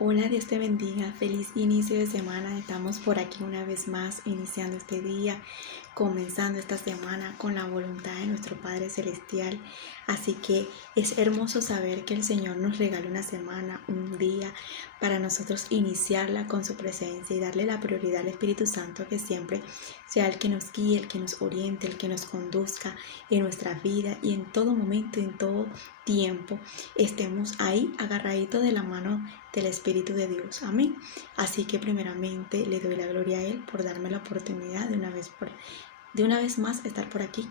Hola, Dios te bendiga, feliz inicio de semana. Estamos por aquí una vez más iniciando este día, comenzando esta semana con la voluntad de nuestro Padre Celestial. Así que es hermoso saber que el Señor nos regala una semana, un día, para nosotros iniciarla con su presencia y darle la prioridad al Espíritu Santo, que siempre sea el que nos guíe, el que nos oriente, el que nos conduzca en nuestra vida y en todo momento, en todo tiempo, estemos ahí agarraditos de la mano del Espíritu de Dios. Amén. Así que primeramente le doy la gloria a Él por darme la oportunidad de una vez más estar por aquí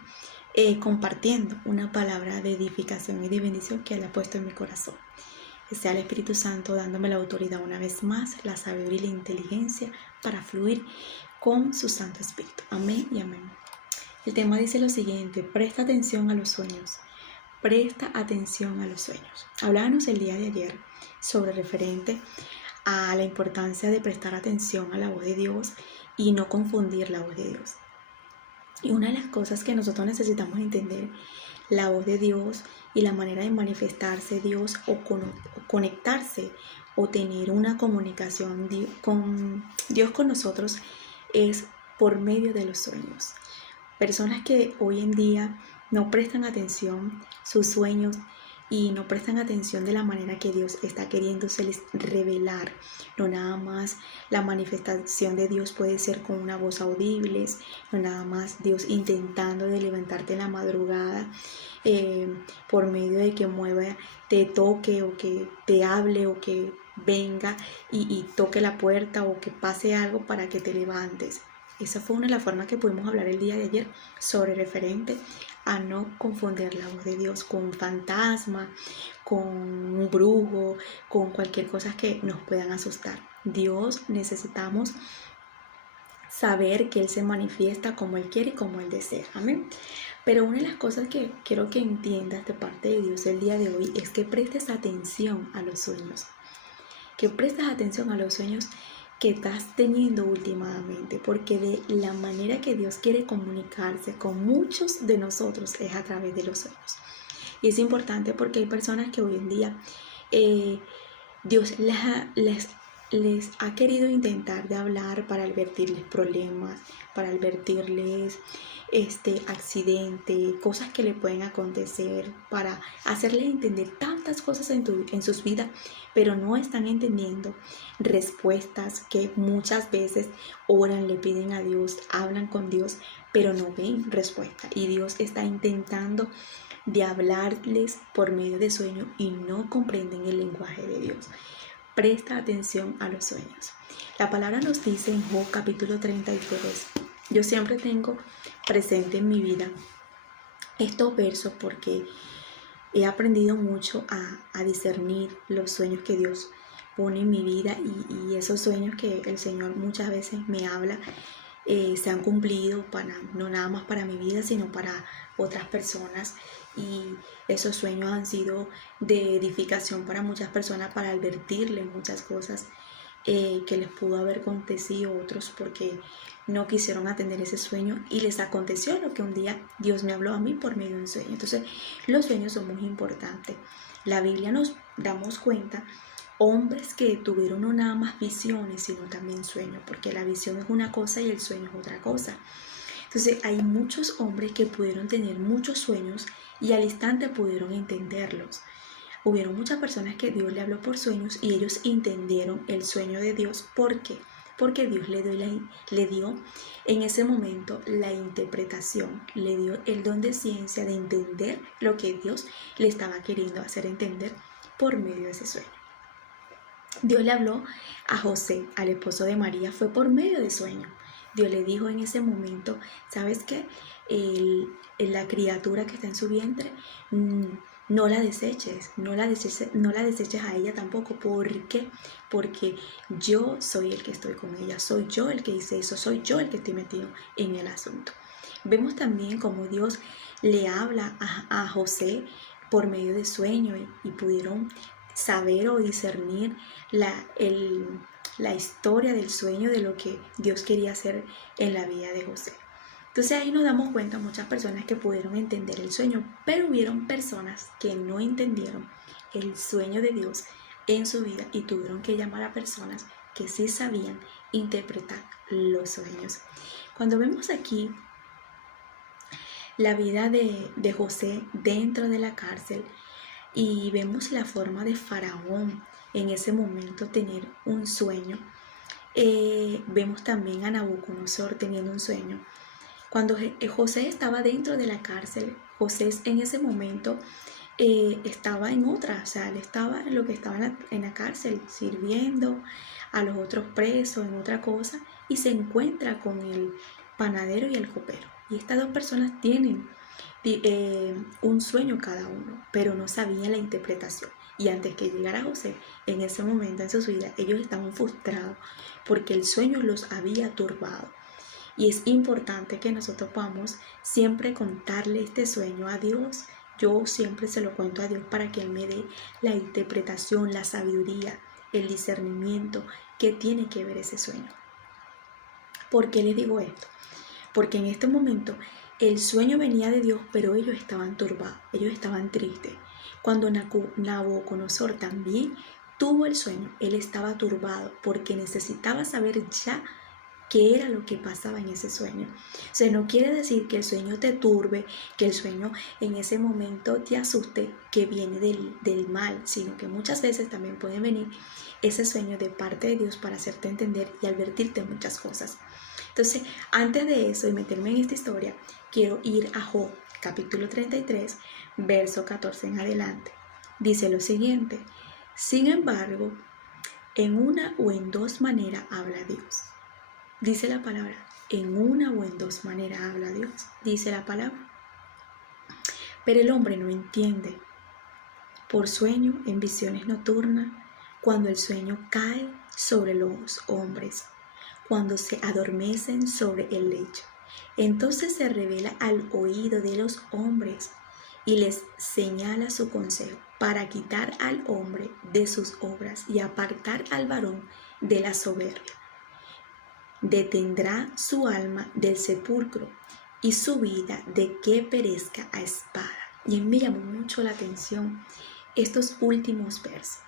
compartiendo una palabra de edificación y de bendición que Él ha puesto en mi corazón. Que sea el Espíritu Santo dándome la autoridad una vez más, la sabiduría y la inteligencia para fluir con su Santo Espíritu. Amén y amén. El tema dice lo siguiente: presta atención a los sueños. Presta atención a los sueños. Hablábamos el día de ayer sobre referente a la importancia de prestar atención a la voz de Dios y no confundir la voz de Dios. Y una de las cosas que nosotros necesitamos entender, la voz de Dios y la manera de manifestarse Dios o conectarse o tener una comunicación con Dios con nosotros es por medio de los sueños. Personas que hoy en día no prestan atención a sus sueños y no prestan atención de la manera que Dios está queriéndoseles revelar. No nada más la manifestación de Dios puede ser con una voz audible, no nada más Dios intentando de levantarte en la madrugada por medio de que mueva, te toque o que te hable o que venga y toque la puerta o que pase algo para que te levantes. Esa fue una de las formas que pudimos hablar el día de ayer sobre referente a no confundir la voz de Dios con un fantasma, con un brujo, con cualquier cosa que nos puedan asustar. Dios, necesitamos saber que Él se manifiesta como Él quiere y como Él desea. Amén. Pero una de las cosas que quiero que entiendas de parte de Dios el día de hoy es que prestes atención a los sueños. Que prestes atención a los sueños que estás teniendo últimamente, porque de la manera que Dios quiere comunicarse con muchos de nosotros es a través de los sueños. Y es importante porque hay personas que hoy en día Dios les ha querido intentar de hablar para advertirles problemas, para advertirles accidente, cosas que le pueden acontecer, para hacerles entender tantas cosas en sus vidas, pero no están entendiendo respuestas que muchas veces oran, le piden a Dios, hablan con Dios, pero no ven respuesta. Y Dios está intentando de hablarles por medio de sueños y no comprenden el lenguaje de Dios. Presta atención a los sueños. La palabra nos dice en Job capítulo 33. Yo siempre tengo presente en mi vida estos versos porque he aprendido mucho a discernir los sueños que Dios pone en mi vida y esos sueños que el Señor muchas veces me habla se han cumplido no nada más para mi vida, sino para otras personas, y esos sueños han sido de edificación para muchas personas, para advertirles muchas cosas que les pudo haber acontecido a otros porque no quisieron atender ese sueño y les aconteció lo que un día Dios me habló a mí por medio de un sueño. Entonces los sueños son muy importantes. La Biblia nos damos cuenta hombres que tuvieron no nada más visiones, sino también sueños, porque la visión es una cosa y el sueño es otra cosa. Entonces hay muchos hombres que pudieron tener muchos sueños y al instante pudieron entenderlos. Hubieron muchas personas que Dios le habló por sueños y ellos entendieron el sueño de Dios. ¿Por qué? Porque Dios le dio en ese momento la interpretación, le dio el don de ciencia de entender lo que Dios le estaba queriendo hacer entender por medio de ese sueño. Dios le habló a José, al esposo de María, fue por medio de sueño. Dios le dijo en ese momento, ¿sabes qué? La criatura que está en su vientre, no la deseches, no la deseches a ella tampoco. ¿Por qué? Porque yo soy el que estoy con ella, soy yo el que hice eso, soy yo el que estoy metido en el asunto. Vemos también cómo Dios le habla a José por medio de sueño y pudieron saber o discernir la historia del sueño de lo que Dios quería hacer en la vida de José. Entonces ahí nos damos cuenta muchas personas que pudieron entender el sueño, pero hubieron personas que no entendieron el sueño de Dios en su vida y tuvieron que llamar a personas que sí sabían interpretar los sueños. Cuando vemos aquí la vida de José dentro de la cárcel y vemos la forma de Faraón en ese momento tener un sueño, vemos también a Nabucodonosor teniendo un sueño. Cuando José estaba dentro de la cárcel, José en ese momento estaba en otra, o sea, él estaba en lo que estaba en la cárcel, sirviendo a los otros presos en otra cosa, y se encuentra con el panadero y el copero. Y estas dos personas tienen un sueño cada uno, pero no sabían la interpretación. Y antes que llegara José, en ese momento en sus vidas, ellos estaban frustrados porque el sueño los había turbado. Y es importante que nosotros podamos siempre contarle este sueño a Dios. Yo siempre se lo cuento a Dios para que Él me dé la interpretación, la sabiduría, el discernimiento que tiene que ver ese sueño. ¿Por qué les digo esto? Porque en este momento el sueño venía de Dios, pero ellos estaban turbados, ellos estaban tristes. Cuando Nabucodonosor también tuvo el sueño, él estaba turbado porque necesitaba saber ya qué era lo que pasaba en ese sueño. O sea, no quiere decir que el sueño te turbe, que el sueño en ese momento te asuste, que viene del mal, sino que muchas veces también puede venir ese sueño de parte de Dios para hacerte entender y advertirte muchas cosas. Entonces, antes de eso y meterme en esta historia, quiero ir a Job, capítulo 33, verso 14 en adelante. Dice lo siguiente: sin embargo, en una o en dos maneras habla Dios. Dice la palabra, en una o en dos maneras habla Dios. Dice la palabra. Pero el hombre no entiende. Por sueño, en visiones nocturnas, cuando el sueño cae sobre los hombres, cuando se adormecen sobre el lecho. Entonces se revela al oído de los hombres y les señala su consejo para quitar al hombre de sus obras y apartar al varón de la soberbia. Detendrá su alma del sepulcro y su vida de que perezca a espada. Y me llamó mucho la atención estos últimos versos,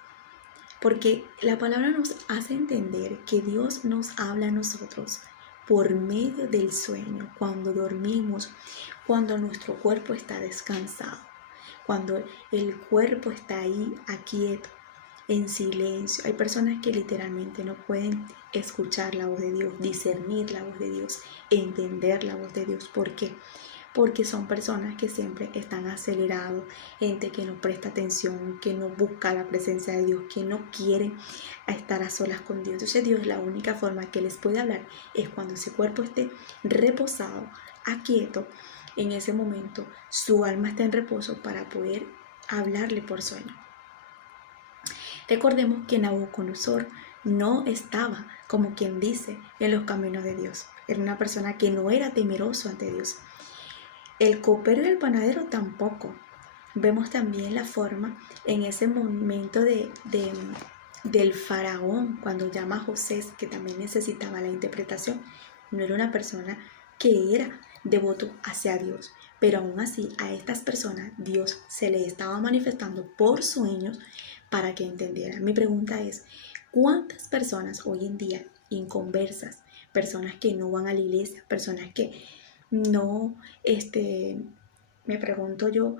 porque la palabra nos hace entender que Dios nos habla a nosotros por medio del sueño, cuando dormimos, cuando nuestro cuerpo está descansado, cuando el cuerpo está ahí quieto, en silencio. Hay personas que literalmente no pueden escuchar la voz de Dios, discernir la voz de Dios, entender la voz de Dios. ¿Por qué? Porque son personas que siempre están acelerados, gente que no presta atención, que no busca la presencia de Dios, que no quiere estar a solas con Dios. Entonces Dios, la única forma que les puede hablar es cuando ese cuerpo esté reposado, aquieto. En ese momento su alma está en reposo para poder hablarle por sueño. Recordemos que Nabucodonosor no estaba, como quien dice, en los caminos de Dios. Era una persona que no era temeroso ante Dios. El copero y el panadero tampoco. Vemos también la forma en ese momento del faraón, cuando llama a José, que también necesitaba la interpretación. No era una persona que era devoto hacia Dios, pero aún así a estas personas Dios se les estaba manifestando por sueños para que entendieran. Mi pregunta es, ¿cuántas personas hoy en día inconversas, personas que no van a la iglesia, personas que no, me pregunto yo,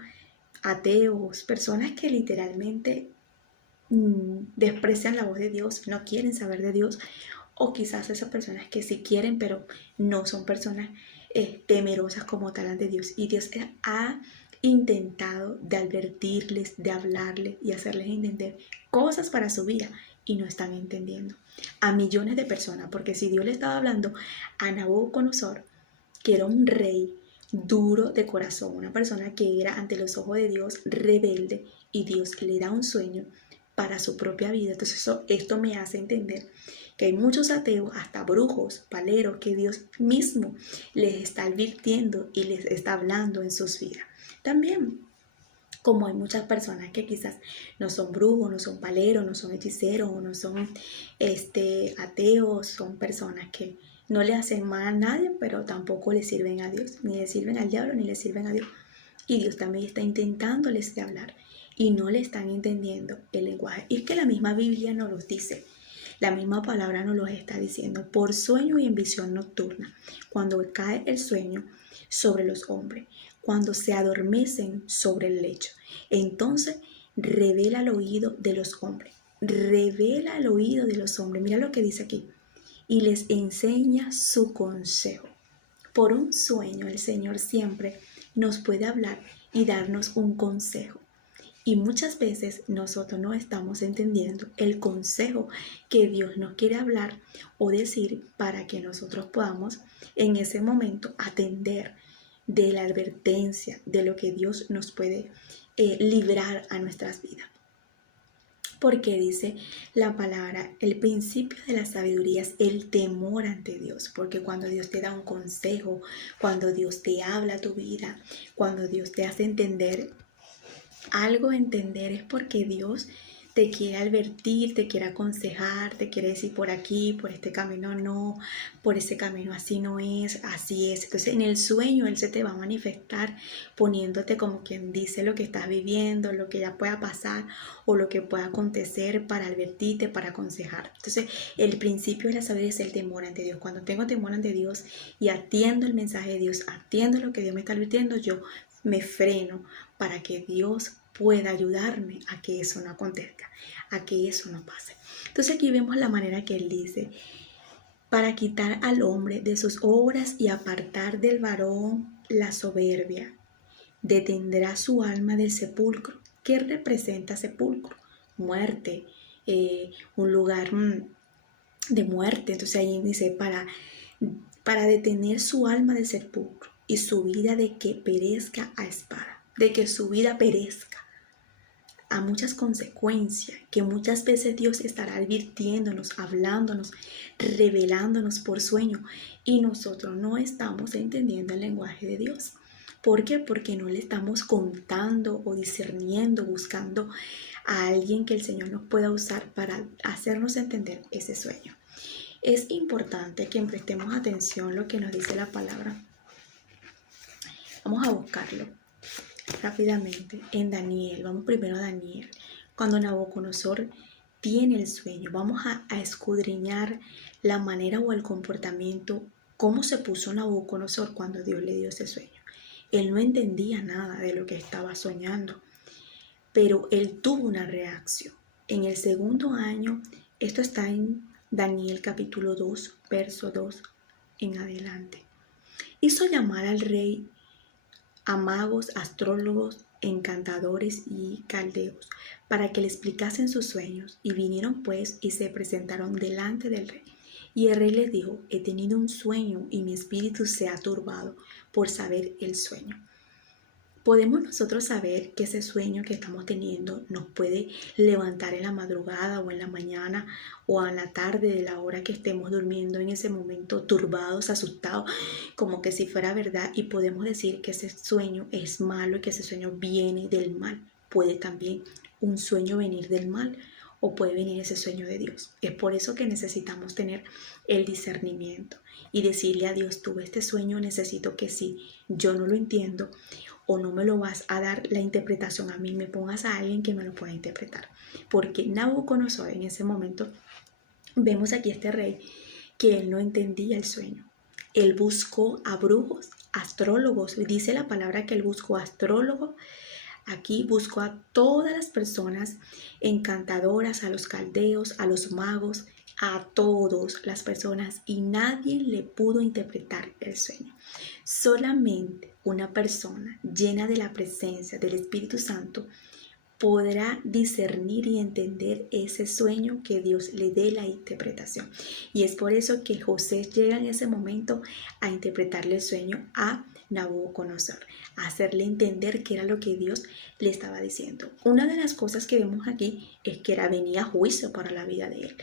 ateos, personas que literalmente desprecian la voz de Dios, no quieren saber de Dios, o quizás esas personas que sí quieren, pero no son personas temerosas como tal ante Dios, y Dios ha intentado de advertirles, de hablarles y hacerles entender cosas para su vida y no están entendiendo? A millones de personas, porque si Dios le estaba hablando a Nabucodonosor, que era un rey duro de corazón, una persona que era ante los ojos de Dios rebelde, y Dios le da un sueño para su propia vida. Entonces esto me hace entender que hay muchos ateos, hasta brujos, paleros, que Dios mismo les está advirtiendo y les está hablando en sus vidas. También, como hay muchas personas que quizás no son brujos, no son paleros, no son hechiceros, o no son ateos, son personas que no le hacen mal a nadie, pero tampoco le sirven a Dios, ni le sirven al diablo, ni le sirven a Dios. Y Dios también está intentándoles de hablar y no le están entendiendo el lenguaje. Y es que la misma Biblia nos los dice. La misma palabra nos lo está diciendo, por sueño y en visión nocturna, cuando cae el sueño sobre los hombres, cuando se adormecen sobre el lecho. Entonces revela el oído de los hombres, revela el oído de los hombres. Mira lo que dice aquí. Y les enseña su consejo. Por un sueño el Señor siempre nos puede hablar y darnos un consejo. Y muchas veces nosotros no estamos entendiendo el consejo que Dios nos quiere hablar o decir para que nosotros podamos en ese momento atender de la advertencia de lo que Dios nos puede librar a nuestras vidas. Porque dice la palabra, el principio de la sabiduría es el temor ante Dios. Porque cuando Dios te da un consejo, cuando Dios te habla a tu vida, cuando Dios te hace entender algo, entender es porque Dios te quiere advertir, te quiere aconsejar, te quiere decir por aquí, por este camino no, por ese camino así no es, así es. Entonces en el sueño Él se te va a manifestar poniéndote como quien dice lo que estás viviendo, lo que ya pueda pasar o lo que pueda acontecer para advertirte, para aconsejar. Entonces el principio de la sabiduría es el temor ante Dios. Cuando tengo temor ante Dios y atiendo el mensaje de Dios, atiendo lo que Dios me está advirtiendo, yo me freno para que Dios pueda ayudarme a que eso no acontezca, a que eso no pase. Entonces aquí vemos la manera que Él dice, para quitar al hombre de sus obras y apartar del varón la soberbia, detendrá su alma del sepulcro. ¿Qué representa sepulcro? Muerte, un lugar de muerte. Entonces ahí dice, para detener su alma del sepulcro y su vida de que perezca a espada, de que su vida perezca a muchas consecuencias, que muchas veces Dios estará advirtiéndonos, hablándonos, revelándonos por sueño y nosotros no estamos entendiendo el lenguaje de Dios. ¿Por qué? Porque no le estamos contando o discerniendo, buscando a alguien que el Señor nos pueda usar para hacernos entender ese sueño. Es importante que prestemos atención a lo que nos dice la palabra. Vamos a buscarlo rápidamente en Daniel. Vamos primero a Daniel. Cuando Nabucodonosor tiene el sueño, vamos a escudriñar la manera o el comportamiento, cómo se puso Nabucodonosor cuando Dios le dio ese sueño. Él no entendía nada de lo que estaba soñando, pero él tuvo una reacción. En el segundo año, esto está en Daniel capítulo 2, verso 2 en adelante. Hizo llamar al rey a magos, astrólogos, encantadores y caldeos, para que le explicasen sus sueños. Y vinieron pues y se presentaron delante del rey. Y el rey les dijo, he tenido un sueño y mi espíritu se ha turbado por saber el sueño. Podemos nosotros saber que ese sueño que estamos teniendo nos puede levantar en la madrugada o en la mañana o en la tarde de la hora que estemos durmiendo en ese momento turbados, asustados, como que si fuera verdad, y podemos decir que ese sueño es malo y que ese sueño viene del mal. Puede también un sueño venir del mal o puede venir ese sueño de Dios. Es por eso que necesitamos tener el discernimiento y decirle a Dios, tuve este sueño, necesito que si yo no lo entiendo o no me lo vas a dar la interpretación a mí, me pongas a alguien que me lo pueda interpretar. Porque Nabucodonosor en ese momento, vemos aquí este rey que él no entendía el sueño. Él buscó a brujos, astrólogos, dice la palabra que él buscó astrólogos. Aquí buscó a todas las personas encantadoras, a los caldeos, a los magos, a todas las personas, y nadie le pudo interpretar el sueño. Solamente una persona llena de la presencia del Espíritu Santo podrá discernir y entender ese sueño, que Dios le dé la interpretación. Y es por eso que José llega en ese momento a interpretarle el sueño a Nabucodonosor, a hacerle entender qué era lo que Dios le estaba diciendo. Una de las cosas que vemos aquí es que venía juicio para la vida de él.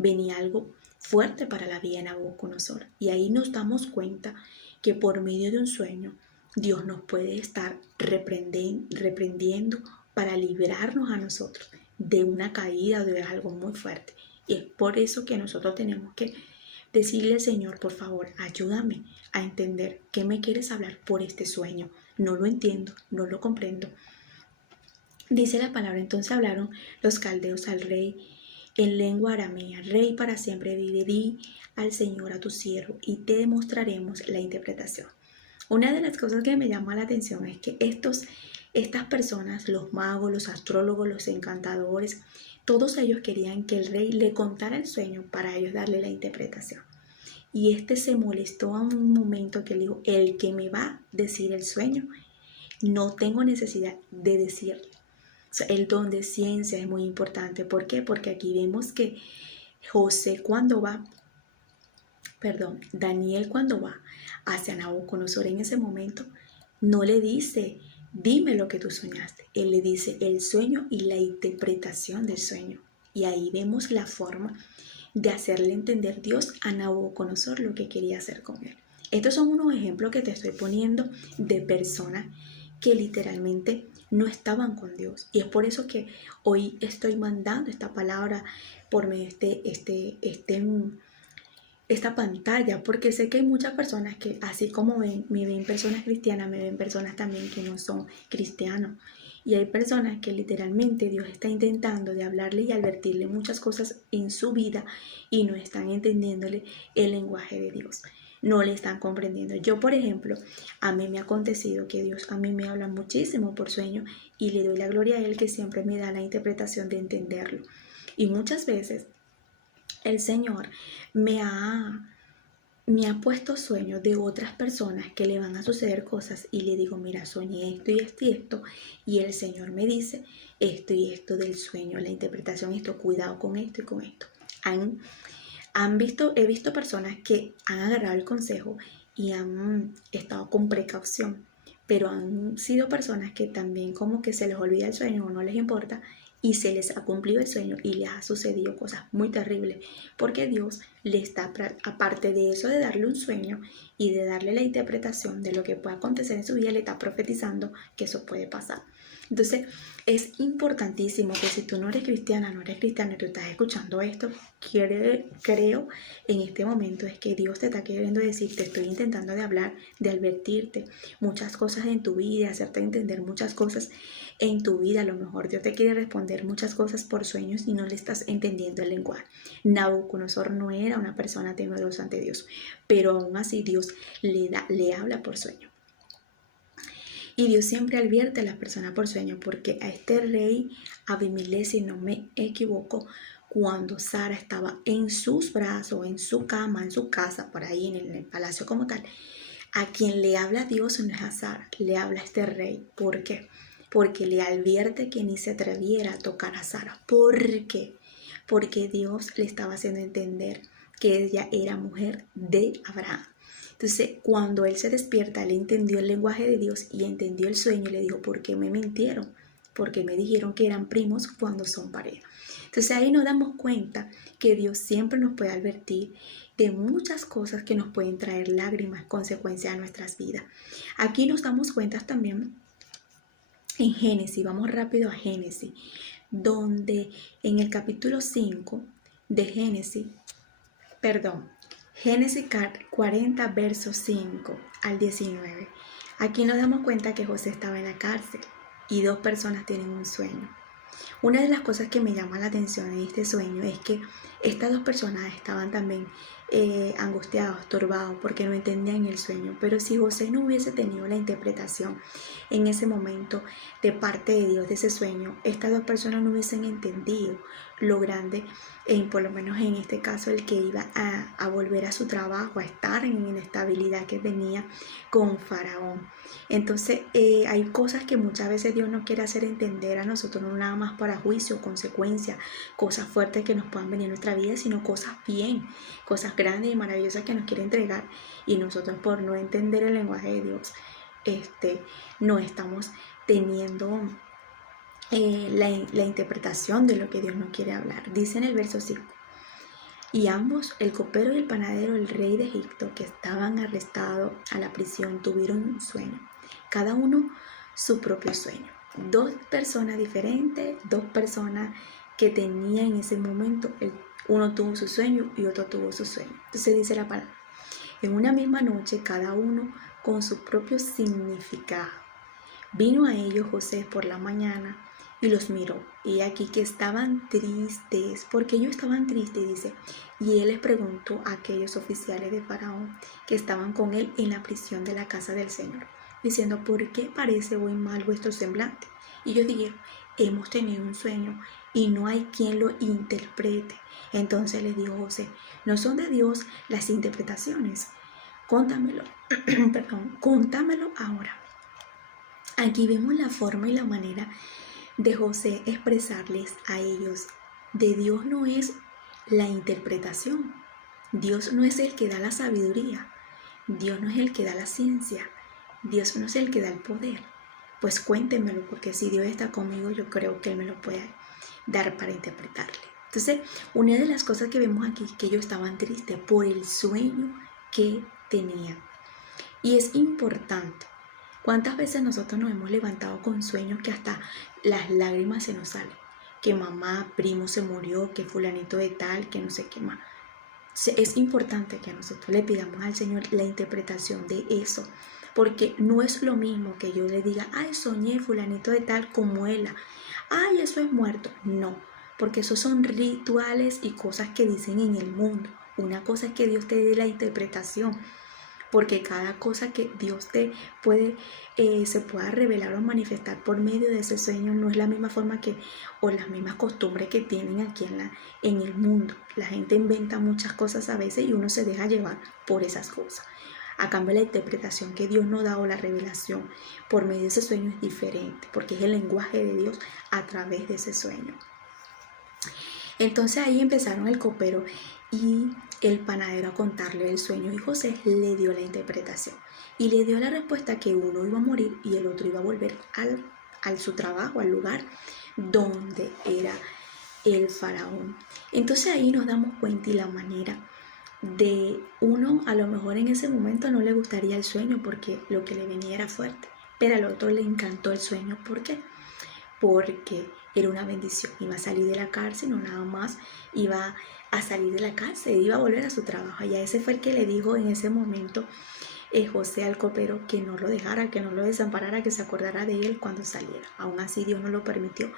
Venía algo fuerte para la vida de Nabucodonosor. Y ahí nos damos cuenta que por medio de un sueño Dios nos puede estar reprendiendo para librarnos a nosotros de una caída o de algo muy fuerte. Y es por eso que nosotros tenemos que decirle al Señor, por favor, ayúdame a entender qué me quieres hablar por este sueño. No lo entiendo, no lo comprendo. Dice la palabra, entonces hablaron los caldeos al rey en lengua aramea: Rey, para siempre vive, di al Señor a tu siervo, y te demostraremos la interpretación. Una de las cosas que me llama la atención es que estas personas, los magos, los astrólogos, los encantadores, todos ellos querían que el rey le contara el sueño para ellos darle la interpretación. Y este se molestó a un momento que le dijo: el que me va a decir el sueño, no tengo necesidad de decirle. O sea, el don de ciencia es muy importante. ¿Por qué? Porque aquí vemos que Daniel cuando va hacia Nabucodonosor en ese momento, no le dice: dime lo que tú soñaste. Él le dice el sueño y la interpretación del sueño. Y ahí vemos la forma de hacerle entender Dios a Nabucodonosor lo que quería hacer con él. Estos son unos ejemplos que te estoy poniendo de personas que literalmente no estaban con Dios. Y es por eso que hoy estoy mandando esta palabra por medio de esta pantalla, porque sé que hay muchas personas que, así como me ven personas cristianas, me ven personas también que no son cristianos. Y hay personas que literalmente Dios está intentando de hablarle y advertirle muchas cosas en su vida y no están entendiéndole el lenguaje de Dios. No le están comprendiendo. Yo, por ejemplo, a mí me ha acontecido que Dios a mí me habla muchísimo por sueño y le doy la gloria a Él, que siempre me da la interpretación de entenderlo. Y muchas veces el Señor me ha puesto sueños de otras personas que le van a suceder cosas y le digo: mira, soñé esto y esto y esto, y el Señor me dice esto y esto del sueño, la interpretación, esto, cuidado con esto y con esto. He visto personas que han agarrado el consejo y han estado con precaución, pero han sido personas que también como que se les olvida el sueño o no les importa, y se les ha cumplido el sueño y les ha sucedido cosas muy terribles, porque Dios le está, aparte de eso de darle un sueño y de darle la interpretación de lo que puede acontecer en su vida, le está profetizando que eso puede pasar. Entonces es importantísimo que si tú no eres cristiana, y tú estás escuchando esto, creo en este momento es que Dios te está queriendo decir: te estoy intentando de hablar, de advertirte muchas cosas en tu vida, hacerte entender muchas cosas en tu vida. A lo mejor Dios te quiere responder muchas cosas por sueños y no le estás entendiendo el lenguaje. Nabucodonosor no era una persona temerosa ante Dios, pero aún así Dios le habla por sueño. Y Dios siempre advierte a las personas por sueño, porque a este rey Abimelech, si no me equivoco, cuando Sara estaba en sus brazos, en su cama, en su casa, por ahí en el palacio como tal, a quien le habla Dios no es a Sara, le habla a este rey. ¿Por qué? Porque le advierte que ni se atreviera a tocar a Sara. ¿Por qué? Porque Dios le estaba haciendo entender que ella era mujer de Abraham. Entonces, cuando él se despierta, él entendió el lenguaje de Dios y entendió el sueño y le dijo: ¿por qué me mintieron? Porque me dijeron que eran primos cuando son pareja. Entonces ahí nos damos cuenta que Dios siempre nos puede advertir de muchas cosas que nos pueden traer lágrimas, consecuencias a nuestras vidas. Aquí nos damos cuenta también en Génesis, vamos rápido a Génesis, donde en el capítulo 5 de Génesis 40, versos 5 al 19. Aquí nos damos cuenta que José estaba en la cárcel y dos personas tienen un sueño. Una de las cosas que me llama la atención en este sueño es que estas dos personas estaban también angustiados, turbados, porque no entendían el sueño. Pero si José no hubiese tenido la interpretación en ese momento de parte de Dios de ese sueño, estas dos personas no hubiesen entendido lo grande, por lo menos en este caso, el que iba a volver a su trabajo, a estar en la inestabilidad que tenía con Faraón. Entonces hay cosas que muchas veces Dios nos quiere hacer entender a nosotros, no nada más para juicio, consecuencias, cosas fuertes que nos puedan venir en nuestra vida, sino cosas bien, cosas grandes y maravillosas que nos quiere entregar, y nosotros, por no entender el lenguaje de Dios, no estamos teniendo la interpretación de lo que Dios nos quiere hablar. Dice en el verso 5: y ambos, el copero y el panadero, el rey de Egipto, que estaban arrestados a la prisión, tuvieron un sueño, cada uno su propio sueño. Dos personas diferentes, dos personas que tenían en ese momento, uno tuvo su sueño y otro tuvo su sueño. Entonces dice la palabra: en una misma noche, cada uno con su propio significado. Vino a ellos José por la mañana y los miró. Y aquí que estaban tristes. ¿Porque ellos estaban tristes? Dice. Y él les preguntó a aquellos oficiales de Faraón que estaban con él en la prisión de la casa del Señor, diciendo: ¿por qué parece hoy mal vuestro semblante? Y ellos dijeron: hemos tenido un sueño y no hay quien lo interprete. Entonces les dijo José: ¿no son de Dios las interpretaciones? Contámelo, perdón, contámelo ahora. Aquí vemos la forma y la manera de José expresarles a ellos: de Dios no es la interpretación, Dios no es el que da la sabiduría, Dios no es el que da la ciencia, Dios no es el que da el poder. Pues cuéntemelo, porque si Dios está conmigo, yo creo que Él me lo puede dar para interpretarle. Entonces, una de las cosas que vemos aquí es que ellos estaban tristes por el sueño que tenían. Y es importante. ¿Cuántas veces nosotros nos hemos levantado con sueños que hasta las lágrimas se nos salen? Que mamá, primo se murió, que fulanito de tal, que no sé qué más. Es importante que nosotros le pidamos al Señor la interpretación de eso, porque no es lo mismo que yo le diga: ay, soñé fulanito de tal como él, ay, eso es muerto. No, porque esos son rituales y cosas que dicen en el mundo. Una cosa es que Dios te dé la interpretación, porque cada cosa que Dios te puede, se pueda revelar o manifestar por medio de ese sueño no es la misma forma que, o las mismas costumbres que tienen aquí en el mundo. La gente inventa muchas cosas a veces y uno se deja llevar por esas cosas. A cambio, la interpretación que Dios nos da o la revelación por medio de ese sueño es diferente, porque es el lenguaje de Dios a través de ese sueño. Entonces ahí empezaron el copero y el panadero a contarle el sueño, y José le dio la interpretación y le dio la respuesta: que uno iba a morir y el otro iba a volver al su trabajo, al lugar donde era el faraón. Entonces ahí nos damos cuenta y la manera de uno, a lo mejor en ese momento no le gustaría el sueño porque lo que le venía era fuerte, pero al otro le encantó el sueño. ¿Por qué? Porque era una bendición. Iba a salir de la cárcel, no nada más iba a salir de la cárcel, iba a volver a su trabajo. Y a ese fue el que le dijo en ese momento José al copero que no lo dejara, que no lo desamparara, que se acordara de él cuando saliera. Aún así Dios no lo permitió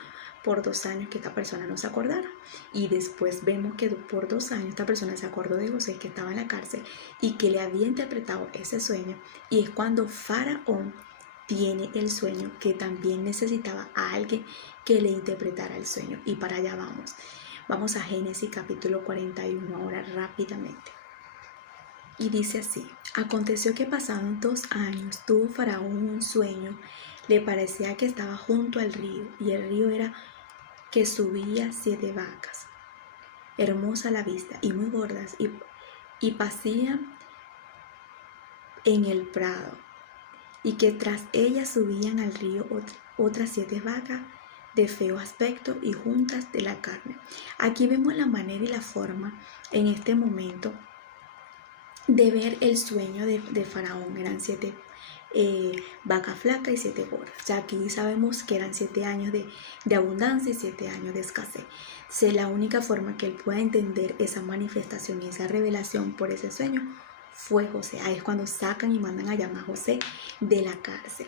por 2 años que esta persona no se acordara. Y después vemos que por 2 años esta persona se acordó de José, que estaba en la cárcel y que le había interpretado ese sueño. Y es cuando Faraón tiene el sueño, que también necesitaba a alguien que le interpretara el sueño. Y para allá vamos. Vamos a Génesis capítulo 41 ahora rápidamente. Y dice así: aconteció que pasados 2 años tuvo Faraón un sueño. Le parecía que estaba junto al río, y el río era que subía 7 vacas, hermosa la vista y muy gordas, y pasían en el prado, y que tras ellas subían al río otras 7 vacas de feo aspecto y juntas de la carne. Aquí vemos la manera y la forma en este momento de ver el sueño de Faraón. Eran 7 vacas flacas y 7 gordas. O sea, aquí sabemos que eran 7 años de abundancia y 7 años de escasez. Entonces, la única forma que él pueda entender esa manifestación y esa revelación por ese sueño fue José. Ahí es cuando sacan y mandan a llamar a José de la cárcel.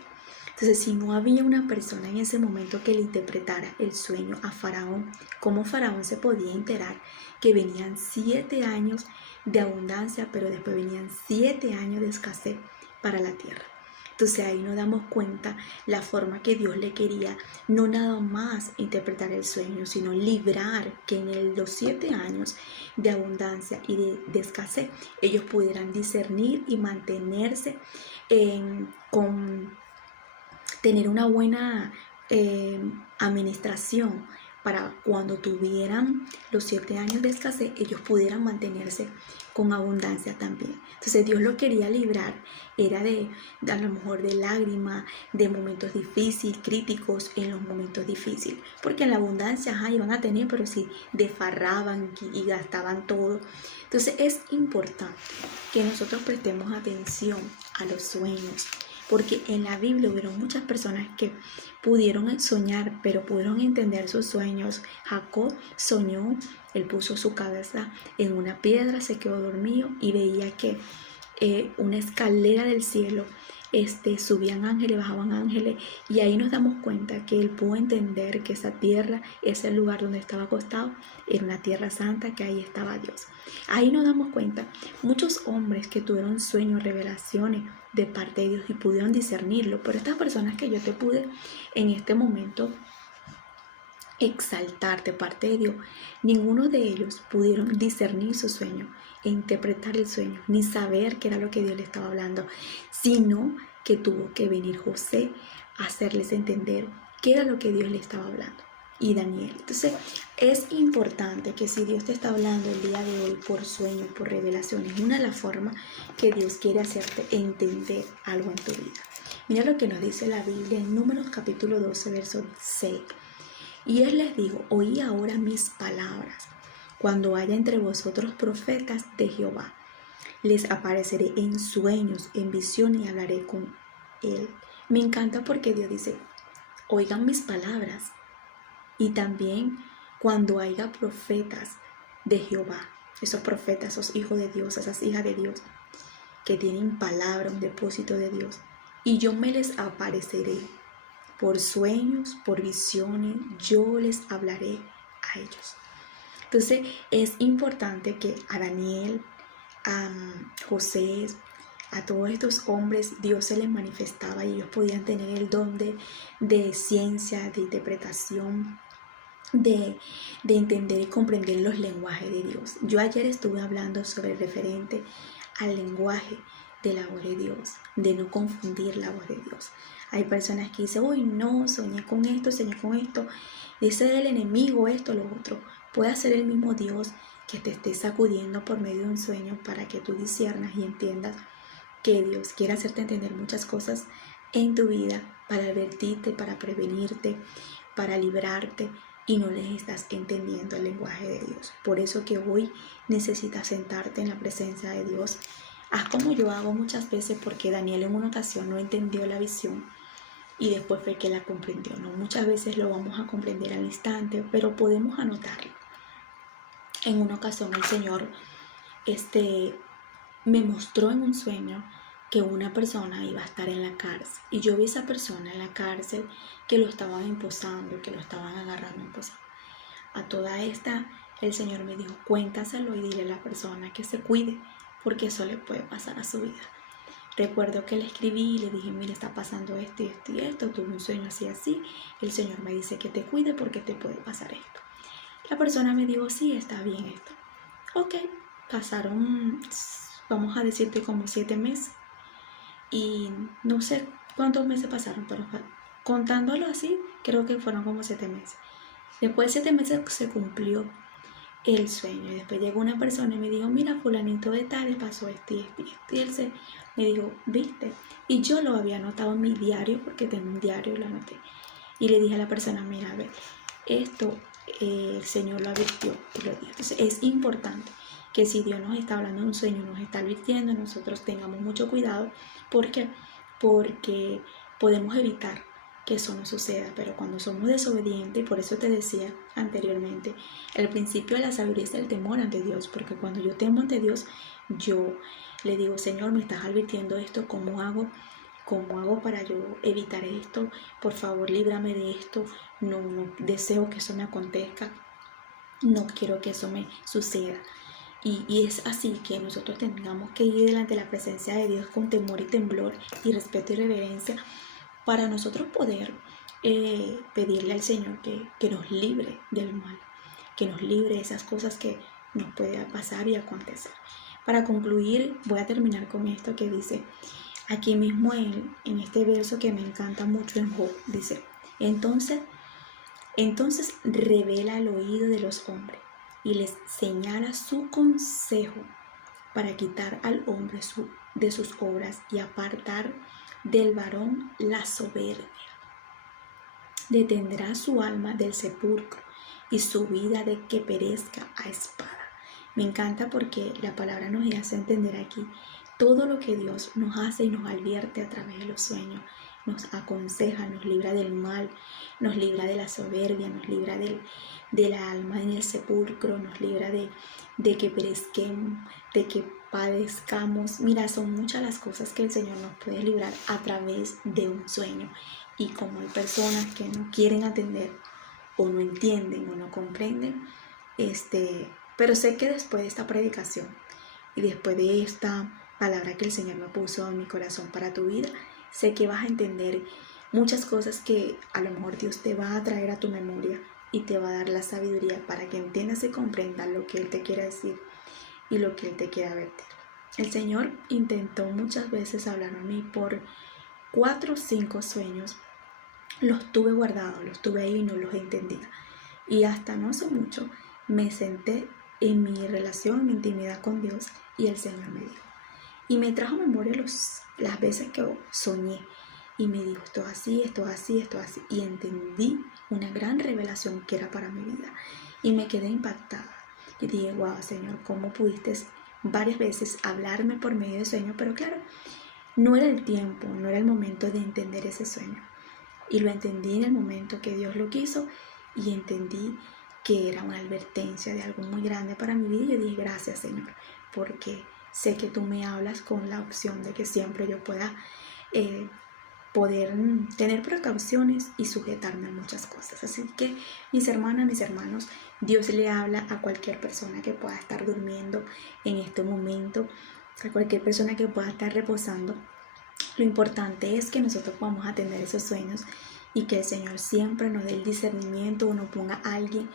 Entonces, si no había una persona en ese momento que le interpretara el sueño a Faraón, ¿cómo Faraón se podía enterar que venían 7 años de abundancia, pero después venían 7 años de escasez para la tierra? Entonces ahí nos damos cuenta la forma que Dios le quería, no nada más interpretar el sueño, sino librar que en los 7 años de abundancia y de escasez ellos pudieran discernir y mantenerse con tener una buena administración, para cuando tuvieran los 7 años de escasez ellos pudieran mantenerse con abundancia también. Entonces Dios lo quería librar, era de a lo mejor de lágrimas, de momentos difíciles, críticos en los momentos difíciles, porque en la abundancia iban a tener, pero si desfarraban y gastaban todo. Entonces es importante que nosotros prestemos atención a los sueños, porque en la Biblia hubieron muchas personas que pudieron soñar, pero pudieron entender sus sueños. Jacob soñó, él puso su cabeza en una piedra, se quedó dormido y veía que una escalera del cielo. Subían ángeles, bajaban ángeles, y ahí nos damos cuenta que él pudo entender que esa tierra, ese lugar donde estaba acostado, era una tierra santa, que ahí estaba Dios. Ahí nos damos cuenta, muchos hombres que tuvieron sueños, revelaciones de parte de Dios y pudieron discernirlo, pero estas personas que yo te pude en este momento exaltar de parte de Dios, ninguno de ellos pudieron discernir su sueño e interpretar el sueño, ni saber qué era lo que Dios le estaba hablando, sino que tuvo que venir José a hacerles entender qué era lo que Dios le estaba hablando, y Daniel. Entonces es importante que si Dios te está hablando el día de hoy por sueños, por revelaciones, una de las formas que Dios quiere hacerte entender algo en tu vida. Mira lo que nos dice la Biblia en Números capítulo 12, verso 6. Y él les dijo: oí ahora mis palabras. Cuando haya entre vosotros profetas de Jehová, les apareceré en sueños, en visión, y hablaré con él. Me encanta porque Dios dice: oigan mis palabras. Y también cuando haya profetas de Jehová, esos profetas, esos hijos de Dios, esas hijas de Dios, que tienen palabra, un depósito de Dios, y yo me les apareceré por sueños, por visiones, yo les hablaré a ellos. Entonces es importante que a Daniel, a José, a todos estos hombres, Dios se les manifestaba y ellos podían tener el don de ciencia, de interpretación, de entender y comprender los lenguajes de Dios. Yo ayer estuve hablando sobre el referente al lenguaje de la voz de Dios, de no confundir la voz de Dios. Hay personas que dicen: uy, no, soñé con esto, dice el enemigo esto, lo otro. Puede ser el mismo Dios que te esté sacudiendo por medio de un sueño para que tú disciernas y entiendas que Dios quiere hacerte entender muchas cosas en tu vida, para advertirte, para prevenirte, para librarte, y no les estás entendiendo el lenguaje de Dios. Por eso que hoy necesitas sentarte en la presencia de Dios. Haz como yo hago muchas veces, porque Daniel en una ocasión no entendió la visión y después fue que la comprendió. No muchas veces lo vamos a comprender al instante, pero podemos anotarlo. En una ocasión el Señor me mostró en un sueño que una persona iba a estar en la cárcel, y yo vi a esa persona en la cárcel, que lo estaban esposando, que lo estaban agarrando esposado. A toda esta el Señor me dijo: cuéntaselo y dile a la persona que se cuide, porque eso le puede pasar a su vida. Recuerdo que le escribí y le dije: mira, está pasando esto y esto y esto, tuve un sueño así, el Señor me dice que te cuide porque te puede pasar esto. La persona me dijo: sí, está bien esto. Ok, pasaron, vamos a decirte, como 7 meses, y no sé cuántos meses pasaron, pero contándolo así, creo que fueron como 7 meses. Después de 7 meses se cumplió el sueño, y después llegó una persona y me dijo: mira, fulanito de tal, pasó esto y esto y esto, y él me dijo: ¿viste? Y yo lo había anotado en mi diario, porque tengo un diario, lo anoté, y le dije a la persona: mira, a ver, esto el Señor lo advirtió y lo dijo. Entonces es importante que si Dios nos está hablando de un sueño, nos está advirtiendo, nosotros tengamos mucho cuidado. ¿Por qué? Porque podemos evitar que eso no suceda, pero cuando somos desobedientes, por eso te decía anteriormente, el principio de la sabiduría es el temor ante Dios, porque cuando yo temo ante Dios, yo le digo: Señor, me estás advirtiendo esto, ¿cómo hago para yo evitar esto? Por favor, líbrame de esto, no deseo que eso me acontezca, no quiero que eso me suceda. Y es así que nosotros tengamos que ir delante de la presencia de Dios con temor y temblor y respeto y reverencia, para nosotros poder pedirle al Señor que nos libre del mal, que nos libre de esas cosas que nos pueden pasar y acontecer. Para concluir, voy a terminar con esto que dice aquí mismo en este verso que me encanta mucho en Job. Dice: entonces revela al oído de los hombres y les señala su consejo, para quitar al hombre de sus obras y apartar del varón la soberbia. Detendrá su alma del sepulcro y su vida de que perezca a espada. Me encanta porque la palabra nos hace entender aquí todo lo que Dios nos hace y nos advierte a través de los sueños nos aconseja, nos libra del mal, nos libra de la soberbia, nos libra del alma en el sepulcro, nos libra de que perezquemos, de que padezcamos. Mira, son muchas las cosas que el Señor nos puede librar a través de un sueño. Y como hay personas que no quieren atender o no entienden o no comprenden, pero sé que después de esta predicación y después de esta palabra que el Señor me puso en mi corazón para tu vida, sé que vas a entender muchas cosas que a lo mejor Dios te va a traer a tu memoria y te va a dar la sabiduría para que entiendas y comprendas lo que Él te quiere decir y lo que Él te quiere advertir. El Señor intentó muchas veces hablar a mí por 4 o 5 sueños. Los tuve guardados, los tuve ahí y no los entendía. Y hasta no hace mucho me senté en mi relación, en mi intimidad con Dios, y el Señor me dijo. Y me trajo a memoria las veces que soñé. Y me dijo, esto es así, esto es así, esto es así. Y entendí una gran revelación que era para mi vida. Y me quedé impactada. Y dije, wow, Señor, ¿cómo pudiste varias veces hablarme por medio de sueño? Pero claro, no era el tiempo, no era el momento de entender ese sueño. Y lo entendí en el momento que Dios lo quiso y entendí que era una advertencia de algo muy grande para mi vida. Y yo dije, gracias, Señor, porque sé que tú me hablas con la opción de que siempre yo pueda poder tener precauciones y sujetarme a muchas cosas. Así que mis hermanas, mis hermanos, Dios le habla a cualquier persona que pueda estar durmiendo en este momento, a cualquier persona que pueda estar reposando. Lo importante es que nosotros podamos atender esos sueños y que el Señor siempre nos dé el discernimiento o nos ponga a alguien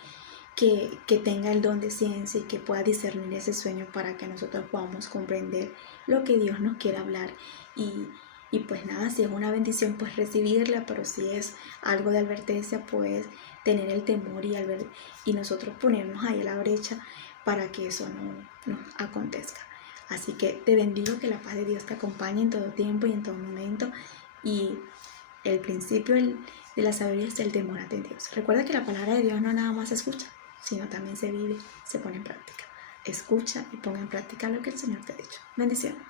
que tenga el don de ciencia y que pueda discernir ese sueño para que nosotros podamos comprender lo que Dios nos quiere hablar. Y pues nada, si es una bendición pues recibirla, pero si es algo de advertencia pues tener el temor y nosotros ponernos ahí a la brecha para que eso no nos acontezca. Así que te bendigo, que la paz de Dios te acompañe en todo tiempo y en todo momento. Y el principio de la sabiduría es el temor a Dios. Recuerda que la palabra de Dios no nada más se escucha, sino también se vive, se pone en práctica. Escucha y ponga en práctica lo que el Señor te ha dicho. Bendiciones.